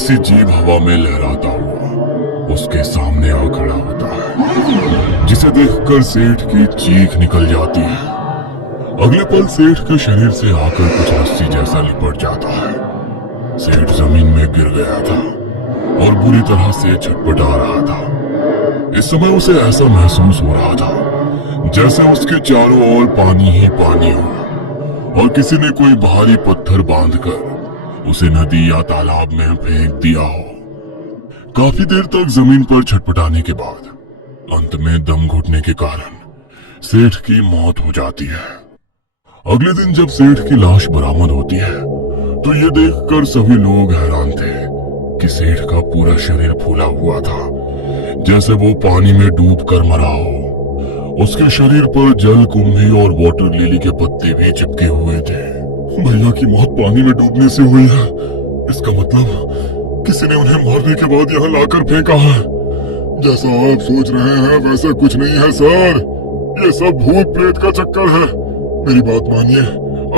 सी जीभ हवा में लहराता हुआ उसके सामने आ खड़ा होता है, जिसे देखकर सेठ की चीख निकल जाती है। अगले पल सेठ के शरीर से आकर कुछ रस्सी जैसा लिपट जाता है। सेठ जमीन में गिर गया था और बुरी तरह से छटपटा रहा था। इस समय उसे ऐसा महसूस हो रहा था जैसे उसके चारों ओर पानी ही पानी हो और किसी ने कोई भारी पत्थर बांधकर उसे नदी या तालाब में फेंक दिया हो। काफी देर तक जमीन पर छटपटाने के बाद अंत में दम घुटने के कारण सेठ की मौत हो जाती है। अगले दिन जब सेठ की लाश बरामद होती है तो ये देखकर सभी लोग हैरान थे कि सेठ का पूरा शरीर फूला हुआ था, जैसे वो पानी में डूब कर मरा हो। उसके शरीर पर जल कुंभी और वाटर लिली के पत्ते भी चिपके हुए थे। भैया की मौत पानी में डूबने से हुई है। इसका मतलब किसी ने उन्हें मारने के बाद यहाँ लाकर फेंका है। जैसा आप सोच रहे हैं वैसा कुछ नहीं है सर, ये सब भूत प्रेत का चक्कर है। मेरी बात मानिए,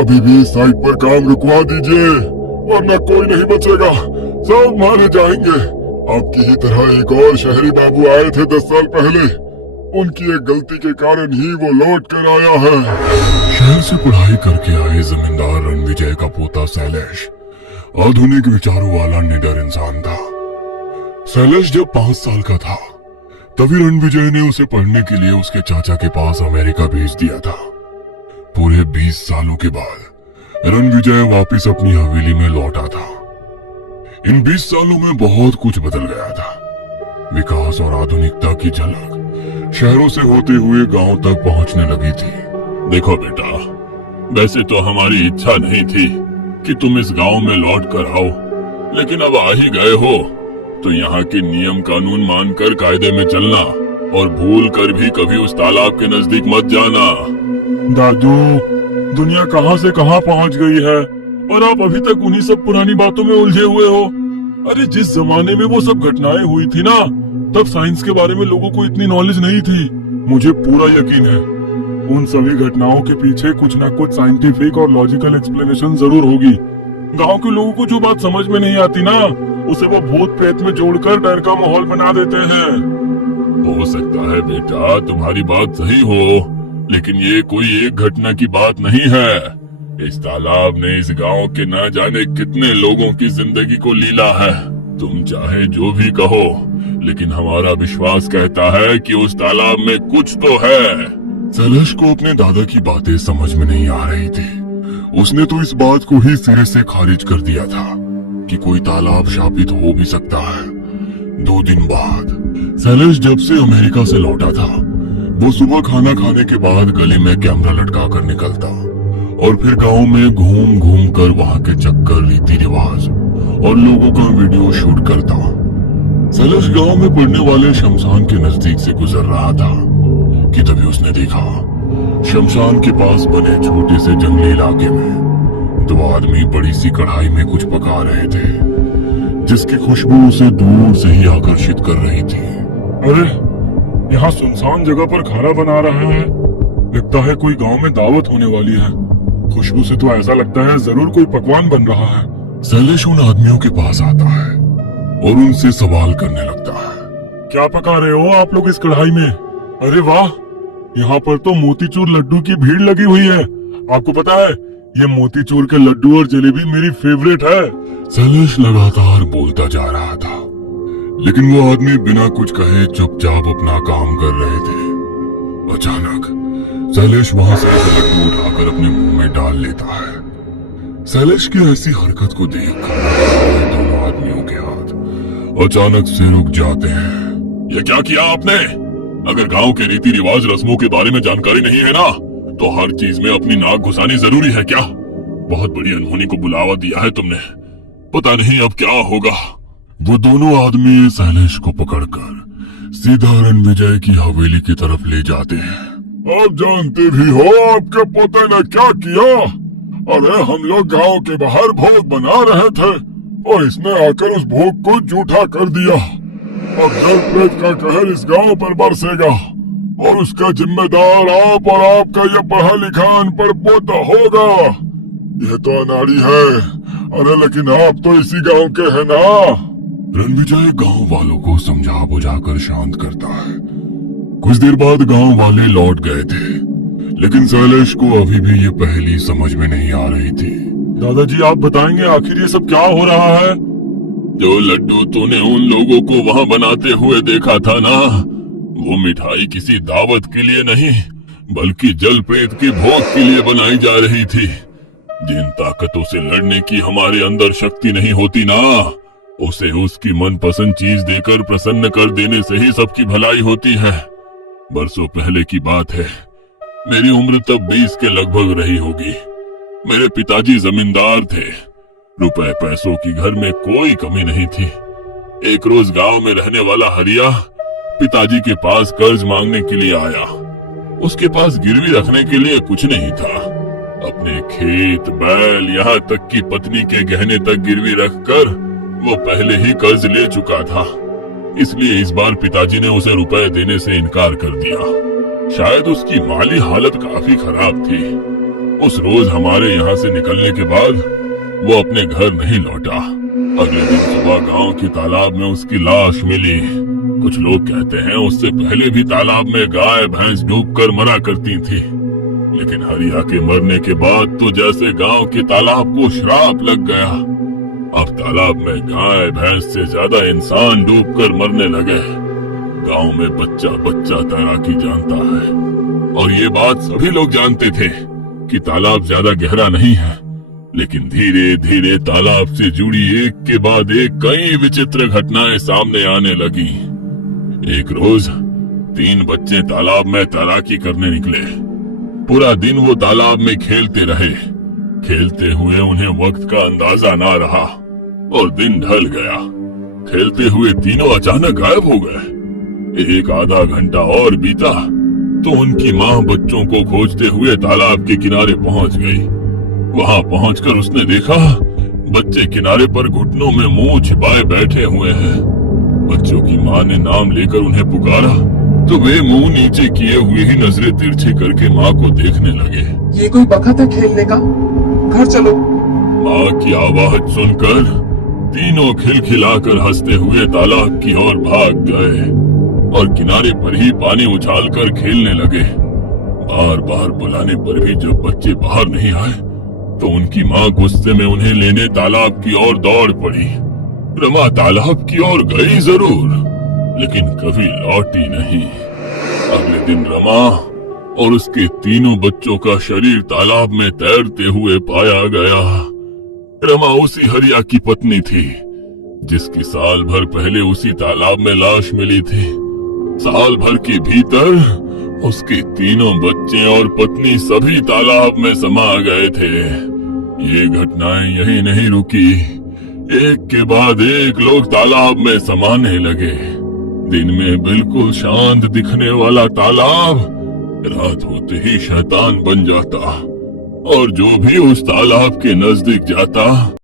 अभी भी इस साइट पर काम रुकवा दीजिए वरना कोई नहीं बचेगा, सब मारे जाएंगे। आपकी ही तरह एक और शहरी बाबू आए थे 10 साल पहले, उनकी एक गलती के कारण ही वो लौट कर आया है। शहर से पढ़ाई करके आए जमींदार रणविजय का पोता शैलेश आधुनिक विचारों वाला निडर इंसान था। शैलेश जब 5 साल का था तभी रणविजय ने उसे पढ़ने के लिए उसके चाचा के पास अमेरिका भेज दिया था। पूरे 20 सालों के बाद रणविजय वापस अपनी हवेली में लौटा था। इन 20 सालों में बहुत कुछ बदल गया था। विकास और आधुनिकता की झलक शहरों से होते हुए गांव तक पहुंचने लगी थी। देखो बेटा, वैसे तो हमारी इच्छा नहीं थी कि तुम इस गांव में लौट कर आओ, लेकिन अब आ ही गए हो तो यहाँ के नियम कानून मानकर कायदे में चलना और भूल कर भी कभी उस तालाब के नजदीक मत जाना। दादू, दुनिया कहां से कहां पहुंच गई है और आप अभी तक उन्हीं सब पुरानी बातों में उलझे हुए हो। अरे जिस जमाने में वो सब घटनाएं हुई थी ना, तब साइंस के बारे में लोगों को इतनी नॉलेज नहीं थी। मुझे पूरा यकीन है उन सभी घटनाओं के पीछे कुछ ना कुछ साइंटिफिक और लॉजिकल एक्सप्लेनेशन जरूर होगी। गांव के लोगों को जो बात समझ में नहीं आती ना, उसे वो भूत प्रेत में जोड़कर डर का माहौल बना देते हैं। हो सकता है बेटा तुम्हारी बात सही हो, लेकिन ये कोई एक घटना की बात नहीं है। इस तालाब ने इस गांव के न जाने कितने लोगों की जिंदगी को लीला है। तुम चाहे जो भी कहो, लेकिन हमारा विश्वास कहता है कि उस तालाब में कुछ तो है। शैलेश को अपने दादा की बातें समझ में नहीं आ रही थी। उसने तो इस बात को ही सिरे से खारिज कर दिया था कि कोई तालाब शापित हो भी सकता है। 2 दिन बाद शैलेश जब से अमेरिका से लौटा था, वो सुबह खाना खाने के बाद गले में कैमरा लटका कर निकलता और फिर गांव में घूम घूम कर वहाँ के चक्कर, रीति रिवाज और लोगों का वीडियो शूट करता। शैलेश गांव में पड़ने वाले शमशान के नजदीक से गुजर रहा था कि तभी उसने देखा शमशान के पास बने छोटे से जंगली इलाके में 2 आदमी बड़ी सी कढ़ाई में कुछ पका रहे थे, जिसकी खुशबू उसे दूर से ही आकर्षित कर रही थी। अरे यहाँ सुनसान जगह पर खाना बना रहे हैं, लगता है कोई गांव में दावत होने वाली है। खुशबू से तो ऐसा लगता है जरूर कोई पकवान बन रहा है। शैलेश उन आदमियों के पास आता है और उनसे सवाल करने लगता है। क्या पका रहे हो आप लोग इस कढ़ाई में? अरे वाह, यहाँ पर तो मोतीचूर लड्डू की भीड़ लगी हुई है। आपको पता है ये मोतीचूर के लड्डू और जलेबी मेरी फेवरेट है। शैलेश लगातार बोलता जा रहा था, लेकिन वो आदमी बिना कुछ कहे चुपचाप अपना काम कर रहे थे। अचानक शैलेश वहाँ से लड्डू उठाकर अपने मुंह में डाल लेता है। शैलेश की ऐसी हरकत को देखकर दोनों आदमियों के हाथ अचानक से रुक जाते हैं। ये क्या किया आपने? अगर गांव के रीति रिवाज रस्मों के बारे में जानकारी नहीं है ना, तो हर चीज में अपनी नाक घुसानी जरूरी है क्या? बहुत बड़ी अनहोनी को बुलावा दिया है तुमने, पता नहीं अब क्या होगा। वो दोनों आदमी शैलेश को पकड़कर सीधा रणविजय की हवेली की तरफ ले जाते हैं। आप जानते भी हो आपके पोते ने क्या किया? अरे हम लोग गांव के बाहर भोग बना रहे थे और इसने आकर उस भोग को झूठा कर दिया। अब जल प्रेत का कहर इस गांव पर बरसेगा और उसका जिम्मेदार आप और आपका ये पढ़ा लिखा अनपढ़ पोता होगा। ये तो अनाड़ी है। अरे लेकिन आप तो इसी गांव के हैं ना? रणविजय गांव वालों को समझा बुझाकर शांत करता है। कुछ देर बाद गांव वाले लौट गए थे, लेकिन शैलेश को अभी भी ये पहेली समझ में नहीं आ रही थी। दादाजी आप बताएंगे आखिर ये सब क्या हो रहा है? जो लड्डू तूने उन लोगों को वहां बनाते हुए देखा था ना, वो मिठाई किसी दावत के लिए नहीं बल्कि जल प्रेत के भोग के लिए बनाई जा रही थी। जिन ताकतों से लड़ने की हमारे अंदर शक्ति नहीं होती ना, उसे उसकी मनपसंद चीज देकर प्रसन्न कर देने से ही सबकी भलाई होती है। बरसों पहले की बात है, मेरी उम्र तब 20 के लगभग रही होगी। मेरे पिताजी जमींदार थे। रुपए पैसों की घर में कोई कमी नहीं थी। एक रोज गांव में रहने वाला हरिया पिताजी के पास कर्ज मांगने के लिए आया। उसके पास गिरवी रखने के लिए कुछ नहीं था। अपने खेत, बैल, यहाँ तक कि पत्नी के गहने तक गिरवी रखकर वो पहले ही कर्ज ले चुका था। इसलिए इस बार पिताजी ने उसे रुपए देने से इनकार कर दिया। शायद उसकी माली हालत काफी खराब थी। उस रोज हमारे यहाँ से निकलने के बाद वो अपने घर नहीं लौटा। अगले दिन सुबह गांव के तालाब में उसकी लाश मिली। कुछ लोग कहते हैं उससे पहले भी तालाब में गाय भैंस डूबकर मरा करती थी, लेकिन हरिया के मरने के बाद तो जैसे गांव के तालाब को श्राप लग गया। अब तालाब में गाय भैंस से ज्यादा इंसान डूबकर मरने लगे। गांव में बच्चा बच्चा तैराकी जानता है, और ये बात सभी लोग जानते थे कि तालाब ज्यादा गहरा नहीं है। लेकिन धीरे धीरे तालाब से जुड़ी एक के बाद एक कई विचित्र घटनाएं सामने आने लगी। एक रोज 3 बच्चे तालाब में तैराकी करने निकले। पूरा दिन वो तालाब में खेलते रहे। खेलते हुए उन्हें वक्त का अंदाजा ना रहा और दिन ढल गया। खेलते हुए तीनों अचानक गायब हो गए। एक आधा घंटा और बीता तो उनकी माँ बच्चों को खोजते हुए तालाब के किनारे पहुंच गई। वहां पहुंचकर उसने देखा बच्चे किनारे पर घुटनों में मुंह छिपाए बैठे हुए हैं। बच्चों की माँ ने नाम लेकर उन्हें पुकारा तो वे मुंह नीचे किए हुए ही नजरें तिरछी करके माँ को देखने लगे। ये कोई बखत है खेलने का? घर चलो। माँ की आवाज सुनकर तीनों खिलखिलाकर हंसते हुए तालाब की ओर भाग गए और किनारे पर ही पानी उछालकर खेलने लगे। बार बार बुलाने पर भी जब बच्चे बाहर नहीं आए तो उनकी माँ गुस्से में उन्हें लेने तालाब की ओर दौड़ पड़ी। रमा तालाब की ओर गई जरूर, लेकिन कभी लौटी नहीं। अगले दिन रमा और उसके तीनों बच्चों का शरीर तालाब में तैरते हुए पाया गया। रमा उसी हरिया की पत्नी थी जिसकी साल भर पहले उसी तालाब में लाश मिली थी। साल भर के भीतर उसके तीनों बच्चे और पत्नी सभी तालाब में समा गए थे। ये घटनाएं यही नहीं रुकी। एक के बाद एक लोग तालाब में समाने लगे। दिन में बिल्कुल शांत दिखने वाला तालाब रात होते ही शैतान बन जाता, और जो भी उस तालाब के नजदीक जाता